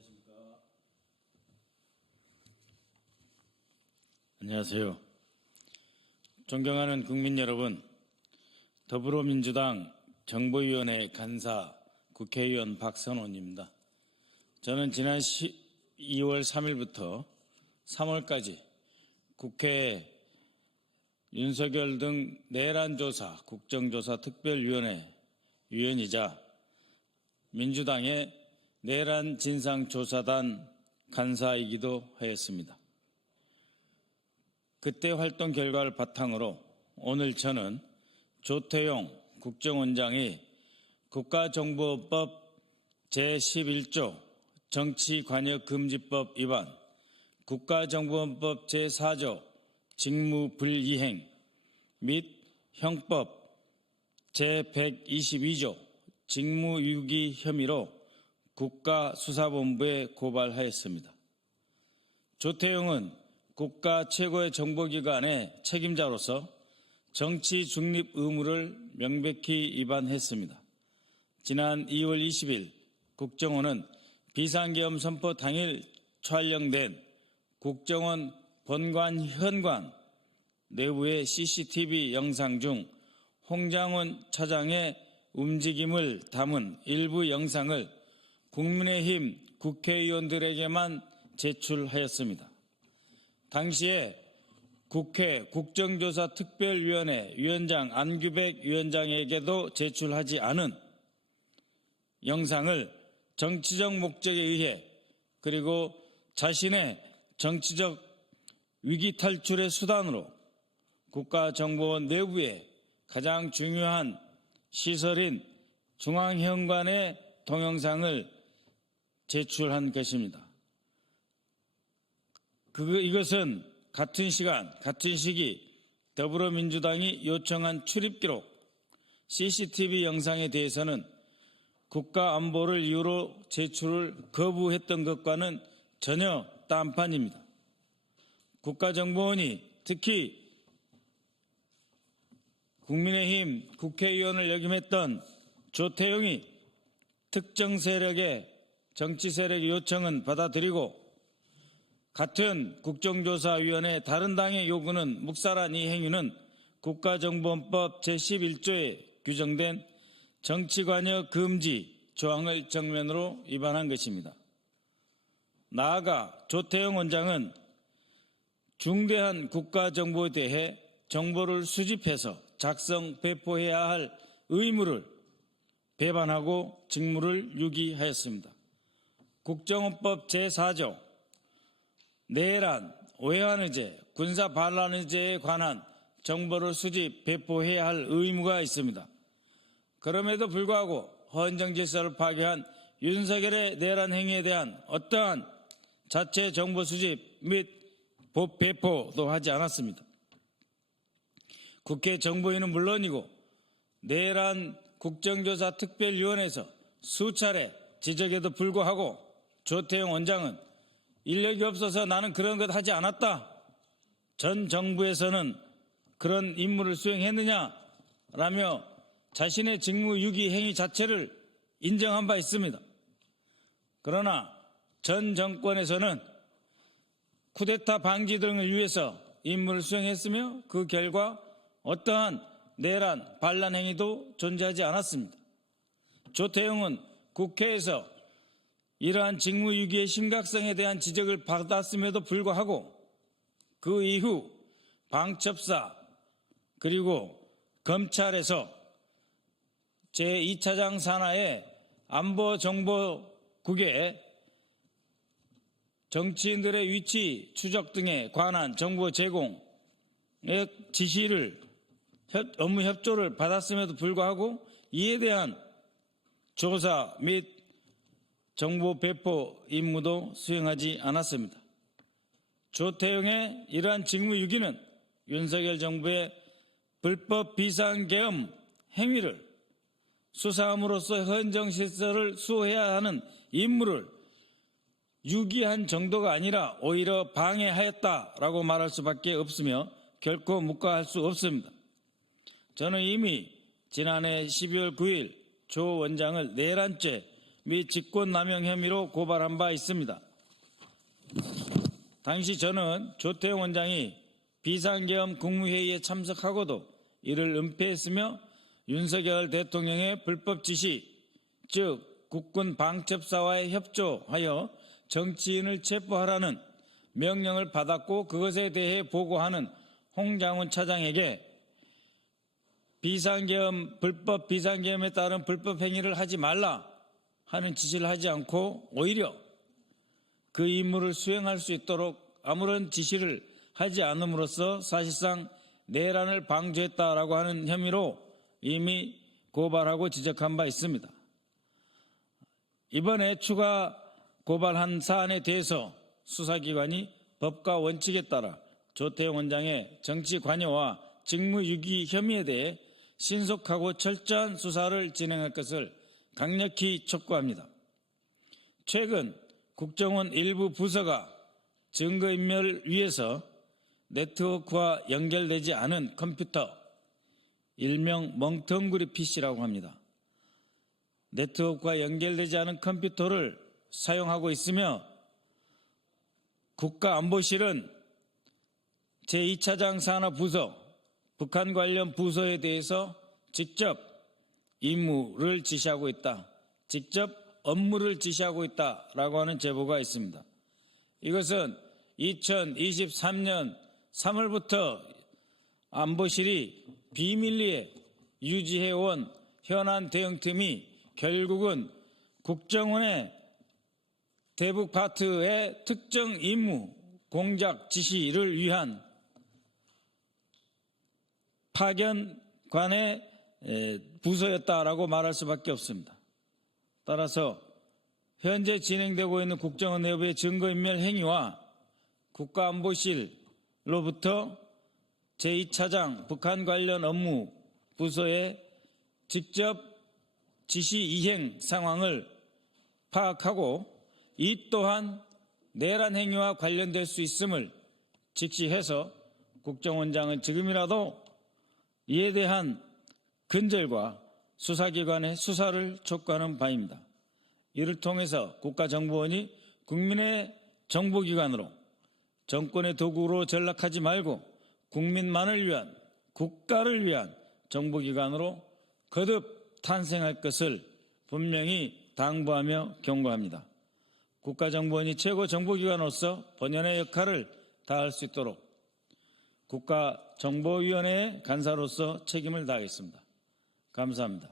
안녕하십니까. 안녕하세요. 존경하는 국민 여러분, 더불어민주당 정보위원회 간사 국회의원 박선원입니다. 저는 지난 2월 3일부터 3월까지 국회 윤석열 등 내란조사 국정조사특별위원회 위원이자 민주당의 내란진상조사단 간사이기도 하였습니다. 그때 활동 결과를 바탕으로 오늘 저는 조태용 국정원장이 국가정보법 제11조 정치관여금지법 위반, 국가정보원법 제4조 직무불이행 및 형법 제122조 직무유기 혐의로 국가수사본부에 고발하였습니다. 조태용은 국가 최고의 정보기관의 책임자로서 정치 중립 의무를 명백히 위반했습니다. 지난 2월 20일 국정원은 비상계엄 선포 당일 촬영된 국정원 본관 현관 내부의 CCTV 영상 중 홍장훈 차장의 움직임을 담은 일부 영상을 국민의힘 국회의원들에게만 제출하였습니다. 당시에 국회 국정조사특별위원회 위원장 안규백 위원장에게도 제출하지 않은 영상을 정치적 목적에 의해 그리고 자신의 정치적 위기 탈출의 수단으로 국가정보원 내부의 가장 중요한 시설인 중앙현관의 동영상을 제출한 것입니다. 이것은 같은 시간, 같은 시기 더불어민주당이 요청한 출입기록 CCTV 영상에 대해서는 국가안보를 이유로 제출을 거부했던 것과는 전혀 딴판입니다. 국가정보원이 특히 국민의힘 국회의원을 역임했던 조태용이 특정 세력의 정치 세력의 요청은 받아들이고 같은 국정조사위원회 다른 당의 요구는 묵살한 이 행위는 국가정보원법 제11조에 규정된 정치관여 금지 조항을 정면으로 위반한 것입니다. 나아가 조태용 원장은 중대한 국가정보에 대해 정보를 수집해서 작성, 배포해야 할 의무를 배반하고 직무를 유기하였습니다. 국정원법 제4조 내란, 오해한 의제, 군사 반란 의제에 관한 정보를 수집, 배포해야 할 의무가 있습니다. 그럼에도 불구하고 헌정 질서를 파괴한 윤석열의 내란 행위에 대한 어떠한 자체 정보 수집 및 배포도 하지 않았습니다. 국회 정보위는 물론이고 내란 국정조사 특별위원회에서 수차례 지적에도 불구하고 조태용 원장은 인력이 없어서 나는 그런 것 하지 않았다. 전 정부에서는 그런 임무를 수행했느냐라며 자신의 직무유기 행위 자체를 인정한 바 있습니다. 그러나 전 정권에서는 쿠데타 방지 등을 위해서 임무를 수행했으며 그 결과 어떠한 내란, 반란 행위도 존재하지 않았습니다. 조태용은 국회에서 이러한 직무유기의 심각성에 대한 지적을 받았음에도 불구하고 그 이후 방첩사 그리고 검찰에서 제2차장 산하의 안보정보국에 정치인들의 위치 추적 등에 관한 정보 제공의 지시를 업무 협조를 받았음에도 불구하고 이에 대한 조사 및 정보 배포 임무도 수행하지 않았습니다. 조태용의 이러한 직무유기는 윤석열 정부의 불법 비상계엄 행위를 수사함으로써 헌정질서를 수호해야 하는 임무를 유기한 정도가 아니라 오히려 방해하였다라고 말할 수밖에 없으며 결코 묵과할 수 없습니다. 저는 이미 지난해 12월 9일 조 원장을 내란죄 및 직권남용 혐의로 고발한 바 있습니다. 당시 저는 조태용 원장이 비상계엄 국무회의에 참석하고도 이를 은폐했으며 윤석열 대통령의 불법 지시, 즉 국군 방첩사와의 협조하여 정치인을 체포하라는 명령을 받았고 그것에 대해 보고하는 홍장훈 차장에게 불법 비상계엄에 따른 불법 행위를 하지 말라 하는 지시를 하지 않고 오히려 그 임무를 수행할 수 있도록 아무런 지시를 하지 않음으로써 사실상 내란을 방조했다라고 하는 혐의로 이미 고발하고 지적한 바 있습니다. 이번에 추가 고발한 사안에 대해서 수사기관이 법과 원칙에 따라 조태용 원장의 정치 관여와 직무유기 혐의에 대해 신속하고 철저한 수사를 진행할 것을 강력히 촉구합니다. 최근 국정원 일부 부서가 증거인멸을 위해서 네트워크와 연결되지 않은 컴퓨터, 일명 멍텅구리 PC라고 합니다. 네트워크와 연결되지 않은 컴퓨터를 사용하고 있으며 국가안보실은 제2차장 산하부서, 북한 관련 부서에 대해서 직접 임무를 지시하고 있다. 직접 업무를 지시하고 있다라고 하는 제보가 있습니다. 이것은 2023년 3월부터 안보실이 비밀리에 유지해온 현안 대응팀이 결국은 국정원의 대북 파트의 특정 임무 공작 지시를 위한 파견관의 부서였다라고 말할 수밖에 없습니다. 따라서 현재 진행되고 있는 국정원 내부의 증거인멸 행위와 국가안보실로부터 제2차장 북한 관련 업무 부서의 직접 지시 이행 상황을 파악하고 이 또한 내란 행위와 관련될 수 있음을 직시해서 국정원장은 지금이라도 이에 대한 근절과 수사기관의 수사를 촉구하는 바입니다. 이를 통해서 국가정보원이 국민의 정보기관으로 정권의 도구로 전락하지 말고 국민만을 위한, 국가를 위한 정보기관으로 거듭 탄생할 것을 분명히 당부하며 경고합니다. 국가정보원이 최고 정보기관으로서 본연의 역할을 다할 수 있도록 국가정보위원회의 간사로서 책임을 다하겠습니다. 감사합니다.